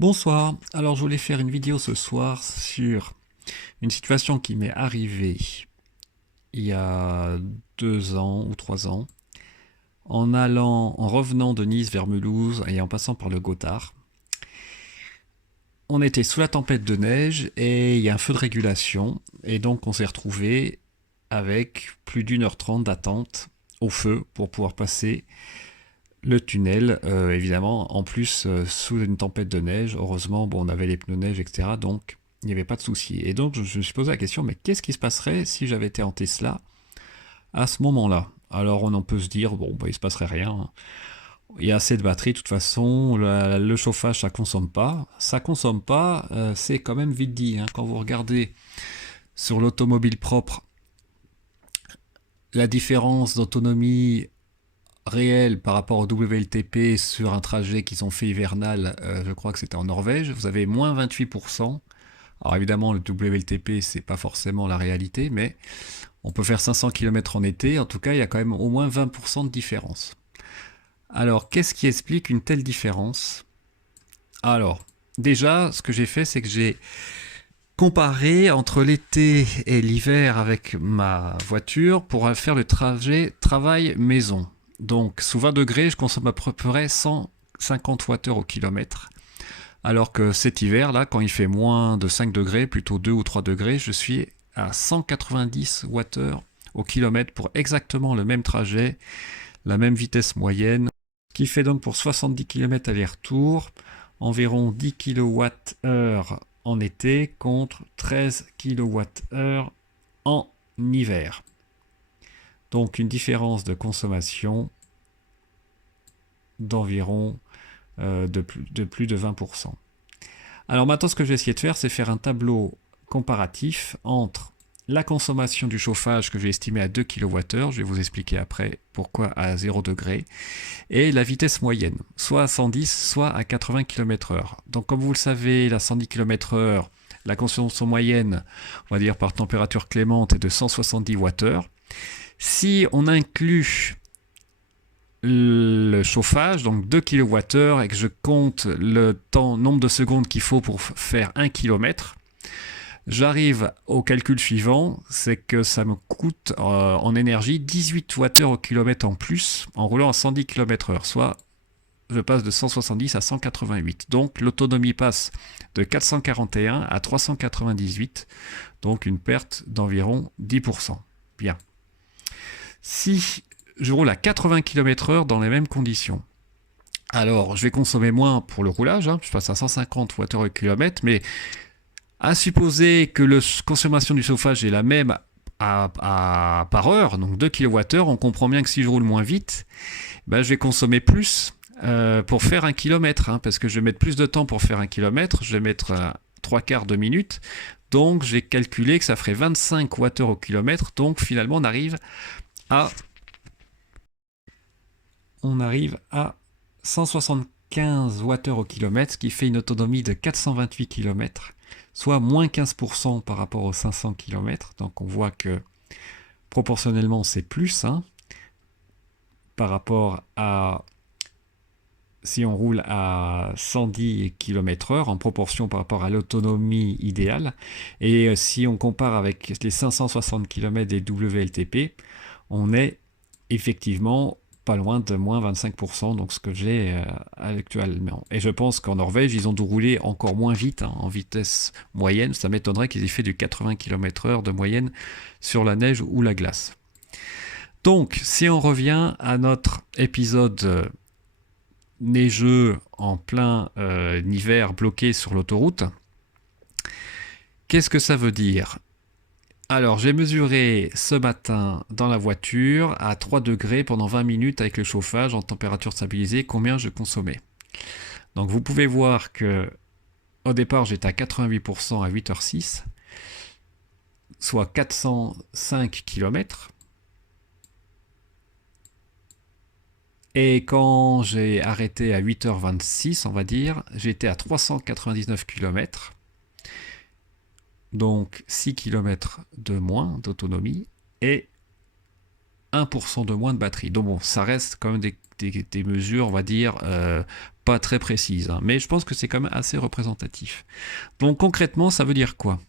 Bonsoir, alors je voulais faire une vidéo ce soir sur une situation qui m'est arrivée il y a 2 ans ou 3 ans, en revenant de Nice vers Mulhouse et en passant par le Gothard. On était sous la tempête de neige et il y a un feu de régulation et donc on s'est retrouvé avec plus d'1h30 d'attente au feu pour pouvoir passer le tunnel, évidemment, en plus sous une tempête de neige. Heureusement, bon, on avait les pneus neige, etc. Donc, il n'y avait pas de souci. Et donc, je me suis posé la question, mais qu'est-ce qui se passerait si j'avais été en Tesla à ce moment-là? Alors, on en peut se dire, bon, bah, il se passerait rien. Il y a assez de batterie, de toute façon, le chauffage, ça consomme pas. Ça consomme pas, c'est quand même vite dit, hein. Quand vous regardez sur l'automobile propre, la différence d'autonomie réel par rapport au WLTP sur un trajet qu'ils ont fait hivernal, je crois que c'était en Norvège, vous avez moins 28%. Alors évidemment, le WLTP, c'est pas forcément la réalité, mais on peut faire 500 km en été, en tout cas, il y a quand même au moins 20% de différence. Alors, qu'est-ce qui explique une telle différence? Alors, déjà, ce que j'ai fait, c'est que j'ai comparé entre l'été et l'hiver avec ma voiture pour faire le trajet travail-maison. Donc, sous 20 degrés, je consomme à peu près 150 Wh au kilomètre. Alors que cet hiver, là, quand il fait moins de 5 degrés, plutôt 2 ou 3 degrés, je suis à 190 Wh au kilomètre pour exactement le même trajet, la même vitesse moyenne, ce qui fait donc pour 70 km aller-retour environ 10 kWh en été contre 13 kWh en hiver. Donc une différence de consommation d'environ de plus de 20%. Alors maintenant, ce que je vais essayer de faire, c'est faire un tableau comparatif entre la consommation du chauffage que j'ai estimé à 2 kWh, je vais vous expliquer après pourquoi à 0 degré, et la vitesse moyenne, soit à 110, soit à 80 km/h. Donc comme vous le savez, la 110 km/h, la consommation moyenne, on va dire par température clémente, est de 170 Wh. Si on inclut le chauffage, donc 2 kWh, et que je compte le nombre de secondes qu'il faut pour faire 1 km, j'arrive au calcul suivant, c'est que ça me coûte en énergie 18 Wh au kilomètre en plus en roulant à 110 km/h, soit je passe de 170 à 188. Donc l'autonomie passe de 441 à 398, donc une perte d'environ 10%. Bien. Si je roule à 80 km/h dans les mêmes conditions, alors je vais consommer moins pour le roulage, hein, je passe à 150 Wh au kilomètre, mais à supposer que la consommation du chauffage est la même par heure, donc 2 kWh, on comprend bien que si je roule moins vite, ben, je vais consommer plus pour faire 1 km, hein, parce que je vais mettre plus de temps pour faire 1 km, je vais mettre 3/4 de minute, donc j'ai calculé que ça ferait 25 Wh au kilomètre, donc finalement on arrive à 175 Wh au kilomètre, ce qui fait une autonomie de 428 km, soit moins 15% par rapport aux 500 km. Donc on voit que proportionnellement c'est plus, hein, par rapport à si on roule à 110 km/h en proportion par rapport à l'autonomie idéale. Et si on compare avec les 560 km des WLTP, on est effectivement pas loin de moins 25%, donc ce que j'ai actuellement. Et je pense qu'en Norvège, ils ont dû rouler encore moins vite, hein, en vitesse moyenne. Ça m'étonnerait qu'ils aient fait du 80 km/h de moyenne sur la neige ou la glace. Donc, si on revient à notre épisode neigeux en plein hiver bloqué sur l'autoroute, qu'est-ce que ça veut dire? Alors, j'ai mesuré ce matin dans la voiture à 3 degrés pendant 20 minutes avec le chauffage en température stabilisée, combien je consommais. Donc, vous pouvez voir que au départ, j'étais à 88% à 8h06, soit 405 km. Et quand j'ai arrêté à 8h26, on va dire, j'étais à 399 km. Donc 6 km de moins d'autonomie et 1% de moins de batterie. Donc bon, ça reste quand même des mesures, on va dire, pas très précises, hein. Mais je pense que c'est quand même assez représentatif. Donc concrètement, ça veut dire quoi?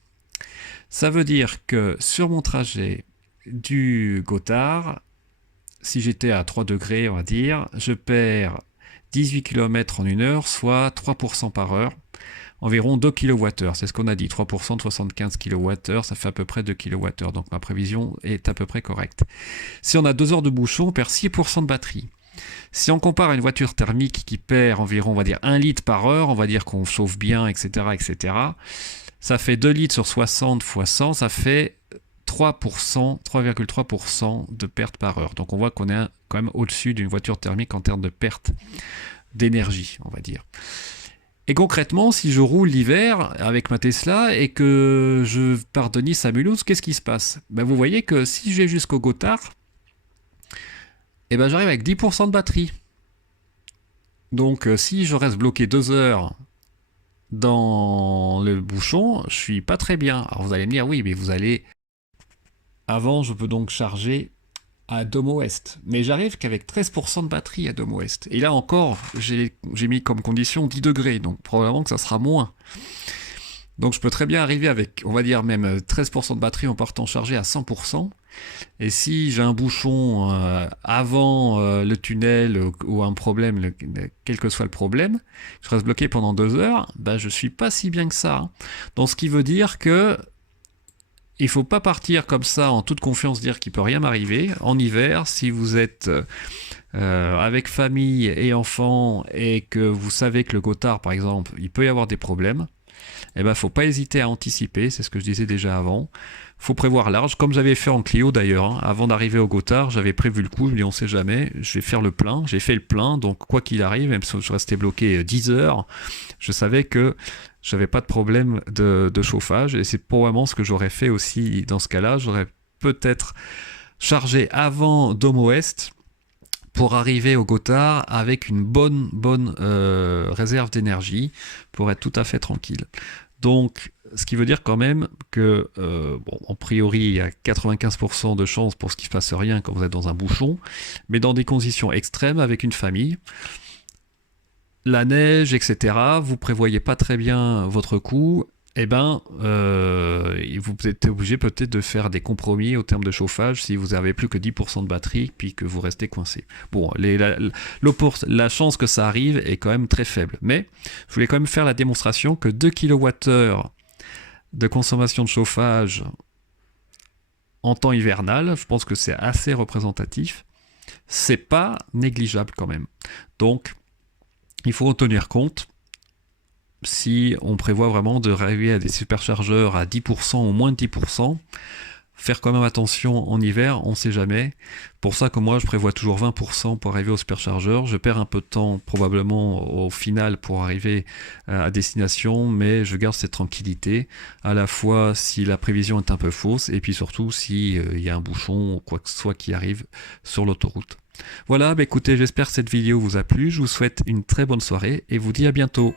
Ça veut dire que sur mon trajet du Gothard, si j'étais à 3 degrés, on va dire, je perds 18 km en 1 heure, soit 3% par heure, environ 2 kWh. C'est ce qu'on a dit, 3% de 75 kWh, ça fait à peu près 2 kWh. Donc ma prévision est à peu près correcte. Si on a 2 heures de bouchon, on perd 6% de batterie. Si on compare à une voiture thermique qui perd environ, on va dire, 1 litre par heure, on va dire qu'on chauffe bien, etc., etc., ça fait 2 litres sur 60 fois 100, ça fait 3,3% de perte par heure. Donc on voit qu'on est quand même au-dessus d'une voiture thermique en termes de perte d'énergie, on va dire. Et concrètement, si je roule l'hiver avec ma Tesla et que je pars de Nice à Mulhouse, qu'est-ce qui se passe? Ben, vous voyez que si je vais jusqu'au Gothard, eh ben, j'arrive avec 10% de batterie. Donc si je reste bloqué 2 heures dans le bouchon, je suis pas très bien. Alors vous allez me dire, oui, mais vous allez... Avant, je peux donc charger à Dome Ouest. Mais j'arrive qu'avec 13% de batterie à Dome Ouest. Et là encore, j'ai mis comme condition 10 degrés, donc probablement que ça sera moins. Donc je peux très bien arriver avec, on va dire même 13% de batterie en partant chargé à 100%. Et si j'ai un bouchon avant le tunnel ou un problème, quel que soit le problème, je reste bloqué pendant 2 heures, ben je suis pas si bien que ça, hein. Donc ce qui veut dire que il faut pas partir comme ça en toute confiance dire qu'il peut rien m'arriver. En hiver, si vous êtes avec famille et enfants et que vous savez que le Gothard par exemple, il peut y avoir des problèmes, eh ben faut pas hésiter à anticiper, c'est ce que je disais déjà avant. Faut prévoir large, comme j'avais fait en Clio d'ailleurs, hein. Avant d'arriver au Gothard, j'avais prévu le coup, je me dis on sait jamais, je vais faire le plein, j'ai fait le plein, donc quoi qu'il arrive, même si je restais bloqué 10 heures, je savais que j'avais pas de problème de chauffage, et c'est probablement ce que j'aurais fait aussi dans ce cas-là. J'aurais peut-être chargé avant Dome Ouest pour arriver au Gothard avec une bonne réserve d'énergie pour être tout à fait tranquille. Donc, ce qui veut dire quand même que, bon, en priori, il y a 95% de chances pour ce qu'il ne se passe rien quand vous êtes dans un bouchon, mais dans des conditions extrêmes avec une famille, la neige, etc., vous prévoyez pas très bien votre coup, eh ben, vous êtes obligé peut-être de faire des compromis au terme de chauffage si vous n'avez plus que 10% de batterie puis que vous restez coincé. Bon, la chance que ça arrive est quand même très faible, mais je voulais quand même faire la démonstration que 2 kWh de consommation de chauffage en temps hivernal, je pense que c'est assez représentatif. C'est pas négligeable quand même. Donc, il faut en tenir compte si on prévoit vraiment de arriver à des superchargeurs à 10% ou moins de 10%. Faire quand même attention en hiver, on ne sait jamais. Pour ça que moi je prévois toujours 20% pour arriver au superchargeur. Je perds un peu de temps probablement au final pour arriver à destination, mais je garde cette tranquillité, à la fois si la prévision est un peu fausse, et puis surtout s'il y a un bouchon ou quoi que ce soit qui arrive sur l'autoroute. Voilà, bah écoutez, j'espère que cette vidéo vous a plu, je vous souhaite une très bonne soirée et vous dis à bientôt.